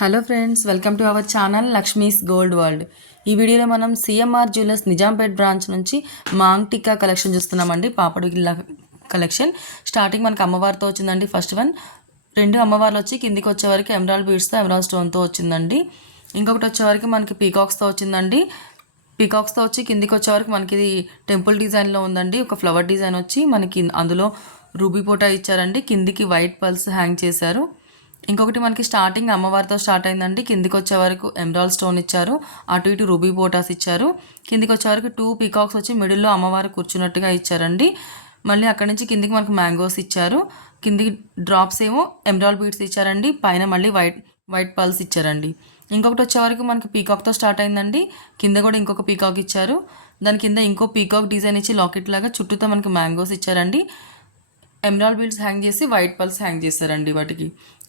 Hello friends, welcome to our channel Lakshmi's gold world. ఈ వీడియోలో మనం సిఎంఆర్ జ్యువెలర్స్ నిజాంపేట్ బ్రాంచ్ నుంచి మాంగ్ టిక్కా కలెక్షన్ చూస్తున్నామండి. పాపడు గిల్ల కలెక్షన్ స్టార్టింగ్ మనకు అమ్మవారితో వచ్చిందండి. ఫస్ట్ వన్, రెండు అమ్మవార్లు వచ్చి కిందికి వచ్చే వరకు ఎమరాల్డ్ బీడ్స్తో ఎమరాల్డ్ స్టోన్తో వచ్చిందండి. ఇంకొకటి వచ్చే వరకు మనకి పీకాక్స్తో వచ్చిందండి. పీకాక్స్తో వచ్చి కిందికి వచ్చే వరకు మనకి ఇది టెంపుల్ డిజైన్లో ఉందండి. ఒక ఫ్లవర్ డిజైన్ వచ్చి మనకి అందులో రూబీ పోటా ఇచ్చారండి. కిందికి వైట్ పల్స్ హ్యాంగ్ చేశారు. ఇంకొకటి మనకి స్టార్టింగ్ అమ్మవారితో స్టార్ట్ అయిందండి. కిందికి వచ్చే వరకు ఎమరాల్డ్ స్టోన్ ఇచ్చారు, అటు ఇటు రూబీ పోటాస్ ఇచ్చారు. కిందికి వచ్చే వరకు 2 పీకాక్స్ వచ్చి మిడిల్లో అమ్మవారు కూర్చున్నట్టుగా ఇచ్చారండి. మళ్ళీ అక్కడి నుంచి కిందికి మనకు మ్యాంగోస్ ఇచ్చారు. కిందికి డ్రాప్స్ ఏమో ఎమరాల్డ్ బీడ్స్ ఇచ్చారండి. పైన మళ్ళీ వైట్ పల్స్ ఇచ్చారండి. ఇంకొకటి వచ్చే వరకు మనకి పీకాక్తో స్టార్ట్ అయిందండి. కింద కూడా ఇంకొక పీకాక్ ఇచ్చారు. దాని కింద ఇంకో పీకాక్ డిజైన్ ఇచ్చి లాకెట్ లాగా చుట్టూతో మనకి మ్యాంగోస్ ఇచ్చారండి. ఎమరాల్డ్ బీడ్స్ హ్యాంగ్ చేసి వైట్ పల్స్ హ్యాంగ్ చేశారండి వాటికి.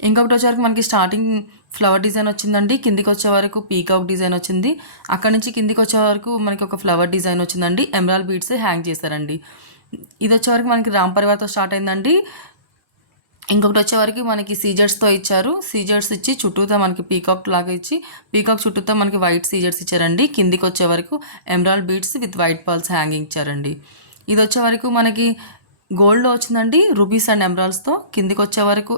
ఇంకొకటి వచ్చేవరకు మనకి స్టార్టింగ్ ఫ్లవర్ డిజైన్ వచ్చిందండి. కిందికి వచ్చే వరకు పీకాక్ డిజైన్ వచ్చింది. అక్కడ నుంచి కిందికి వచ్చే వరకు మనకి ఒక ఫ్లవర్ డిజైన్ వచ్చిందండి. ఎమరాల్డ్ బీడ్స్ హ్యాంగ్ చేశారండి. ఇది వచ్చే వరకు మనకి రామ్ పరివార్తో స్టార్ట్ అయిందండి. ఇంకొకటి వచ్చేవరకు మనకి సీజర్స్తో ఇచ్చారు. సీజర్స్ ఇచ్చి చుట్టూతో మనకి పీకాక్ లాగా ఇచ్చి పీకాక్ చుట్టూతో మనకి వైట్ సీజర్స్ ఇచ్చారండి. కిందికి వచ్చే వరకు emerald beads with white pulse hanging ఇచ్చారండి. ఇది వచ్చే వరకు మనకి గోల్డ్లో వచ్చిందండి. రూబీస్ అండ్ ఎమరాల్డ్స్తో కిందికి వచ్చే వరకు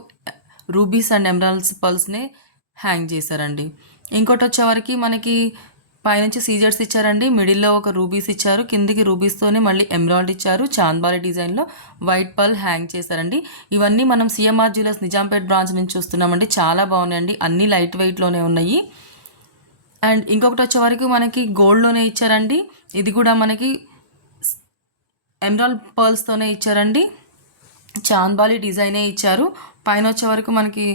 రూబీస్ అండ్ ఎమరాల్డ్స్ పల్స్ని హ్యాంగ్ చేశారండి. ఇంకోటి వచ్చేవరకు మనకి పైనుంచి సీజర్స్ ఇచ్చారండి. మిడిల్లో ఒక రూబీస్ ఇచ్చారు. కిందికి రూబీస్తోనే మళ్ళీ ఎమరాల్డ్ ఇచ్చారు. చాంద్బాలి డిజైన్లో వైట్ పల్ హ్యాంగ్ చేశారండి. ఇవన్నీ మనం సిఎంఆర్ జ్యువెలర్స్ నిజాంపేట్ బ్రాంచ్ నుంచి చూస్తున్నామండి. చాలా బాగున్నాయండి. అన్నీ లైట్ వెయిట్లోనే ఉన్నాయి. అండ్ ఇంకొకటి వచ్చేవరకు మనకి గోల్డ్లోనే ఇచ్చారండి. ఇది కూడా మనకి ఎమరాల్డ్ పర్ల్స్తోనే ఇచ్చారండి. చాంద్బాలి డిజైనే ఇచ్చారు. పైన వచ్చే వరకు మనకి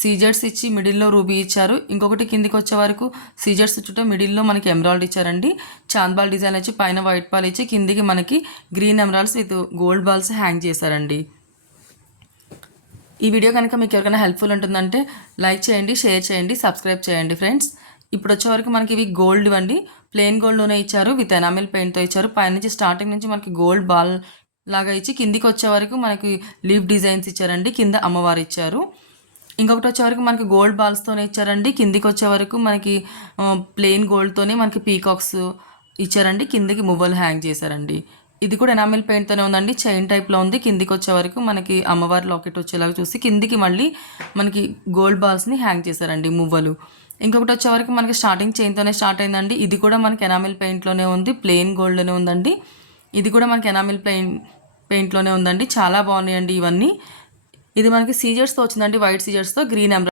సీజర్స్ ఇచ్చి మిడిల్లో రూబీ ఇచ్చారు. ఇంకొకటి కిందికి వచ్చే వరకు సీజర్స్ చుట్టూ మిడిల్లో మనకి ఎమరాల్డ్ ఇచ్చారండి. చాంద్బాల్ డిజైన్ వచ్చి పైన వైట్ పాల్ ఇచ్చి కిందికి మనకి green emeralds with gold balls hang చేశారండి. ఈ వీడియో కనుక మీకు ఎవరికైనా హెల్ప్ఫుల్ ఉంటుందంటే లైక్ చేయండి, షేర్ చేయండి, సబ్స్క్రైబ్ చేయండి ఫ్రెండ్స్. ఇప్పుడు వచ్చే వరకు మనకి ఇవి గోల్డ్ అండి. ప్లెయిన్ గోల్డ్లోనే ఇచ్చారు, విత్ ఎనామిల్ పెయింట్తో ఇచ్చారు. పైనుంచి స్టార్టింగ్ నుంచి మనకి గోల్డ్ బాల్ లాగా ఇచ్చి కిందికి వచ్చే వరకు మనకి లీఫ్ డిజైన్స్ ఇచ్చారండి. కింద అమ్మవారు ఇచ్చారు. ఇంకొకటి వచ్చే వరకు మనకి గోల్డ్ బాల్స్తోనే ఇచ్చారండి. కిందికి వచ్చే వరకు మనకి ప్లెయిన్ గోల్డ్తోనే మనకి పీకాక్స్ ఇచ్చారండి. కిందికి మువ్వలు హ్యాంగ్ చేశారండి. ఇది కూడా ఎనామిల్ పెయింట్తోనే ఉందండి. చైన్ టైప్లో ఉంది. కిందికి వచ్చే వరకు మనకి అమ్మవారి లాకెట్ వచ్చేలాగా చూసి కిందికి మళ్ళీ మనకి గోల్డ్ బాల్స్ని హ్యాంగ్ చేశారండి, మువ్వలు. ఇంకొకటి వచ్చే వరకు మనకి స్టార్టింగ్ చైన్తోనే స్టార్ట్ అయిందండి. ఇది కూడా మనకి ఎనామిల్ పెయింట్లోనే ఉంది. ప్లెయిన్ గోల్డ్లోనే ఉందండి. ఇది కూడా మనకి ఎనామిల్ పెయింట్లోనే ఉందండి. చాలా బాగున్నాయండి ఇవన్నీ. ఇది మనకి సీజర్స్తో వచ్చిందండి. White సీజర్స్తో green emerald